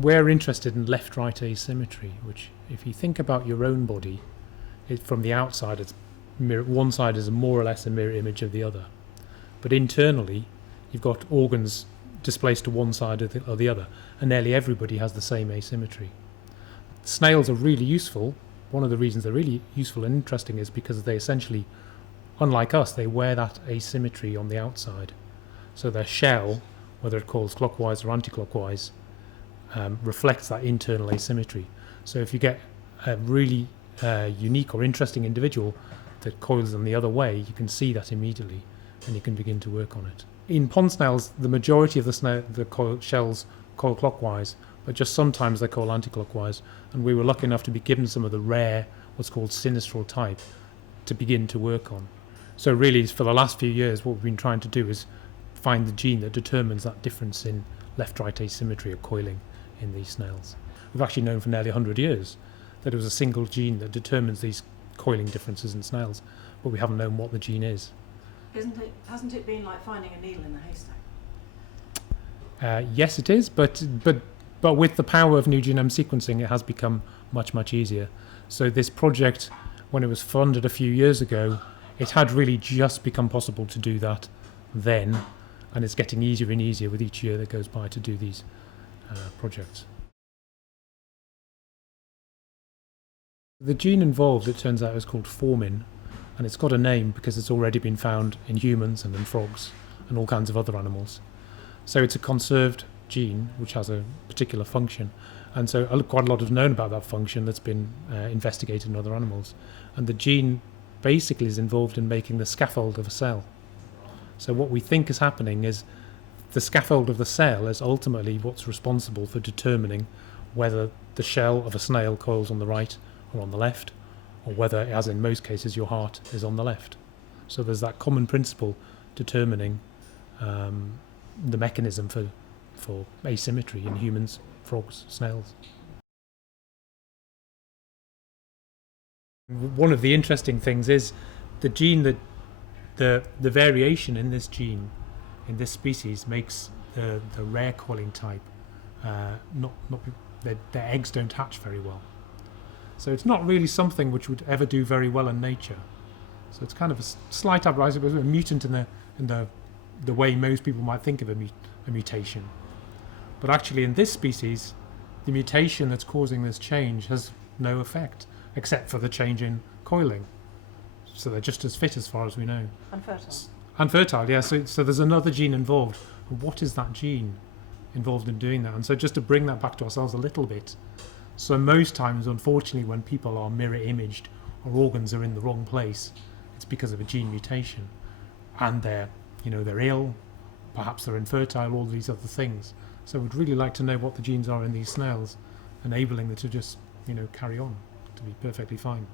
we're interested in left-right asymmetry, which, if you think about your own body, from the outside, one side is more or less a mirror image of the other. But internally, you've got organs displaced to one side or the other, and nearly everybody has the same asymmetry. Snails are really useful. One of the reasons they're really useful and interesting is because they essentially, unlike us, they wear that asymmetry on the outside. So their shell, whether it calls clockwise or anti-clockwise, reflects that internal asymmetry. So if you get a really unique or interesting individual that coils them the other way, you can see that immediately and you can begin to work on it. In pond snails, the majority of the shells coil clockwise, but just sometimes they coil anti-clockwise, and we were lucky enough to be given some of the rare, what's called sinistral type, to begin to work on. So really, for the last few years, what we've been trying to do is find the gene that determines that difference in left-right asymmetry or coiling in these snails. We've actually known for nearly 100 years that it was a single gene that determines these coiling differences in snails, but we haven't known what the gene is. Hasn't it been like finding a needle in a haystack? Yes, it is, but with the power of new genome sequencing, it has become much, much easier. So this project, when it was funded a few years ago, it had really just become possible to do that then, and it's getting easier and easier with each year that goes by to do these projects. The gene involved, it turns out, is called Formin, and it's got a name because it's already been found in humans and in frogs and all kinds of other animals. So it's a conserved gene which has a particular function, and so quite a lot is known about that function that's been investigated in other animals. And the gene basically is involved in making the scaffold of a cell. So what we think is happening is the scaffold of the cell is ultimately what's responsible for determining whether the shell of a snail coils on the right or on the left, or whether, as in most cases, your heart is on the left. So there's that common principle determining the mechanism for asymmetry in humans, frogs, snails. One of the interesting things is the gene that the variation in this gene in this species makes the rare coiling type their eggs don't hatch very well. So it's not really something which would ever do very well in nature. So it's kind of a slight uprising, a mutant in the way most people might think of a mutation. But actually in this species, the mutation that's causing this change has no effect, except for the change in coiling. So they're just as fit as far as we know. Unfertile, yeah. So there's another gene involved. And what is that gene involved in doing that? And so just to bring that back to ourselves a little bit, so most times, unfortunately, when people are mirror imaged or organs are in the wrong place, it's because of a gene mutation, and they're ill, perhaps they're infertile, all these other things. So we'd really like to know what the genes are in these snails, enabling them to just carry on, to be perfectly fine.